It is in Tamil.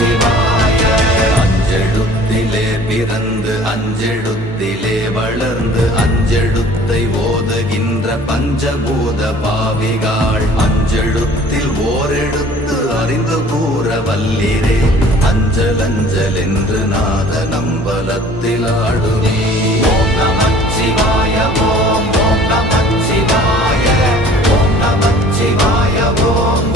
நமச்சிவாய. அஞ்செழுத்திலே பிறந்து அஞ்செழுத்திலே வளர்ந்து அஞ்செழுத்தை ஓதுகின்ற பஞ்சபூத பாவிகாள் அஞ்செழுத்தில் ஓரெழுத்து அறிந்து கூற வல்லிரே. அஞ்சல் அஞ்சல் என்று நாத நம்பலத்தில் ஆடுவே. ஓம் நமச்சிவாய ஓம் ஓம் நமச்சிவாய ஓம் நமச்சிவாய ஓம்.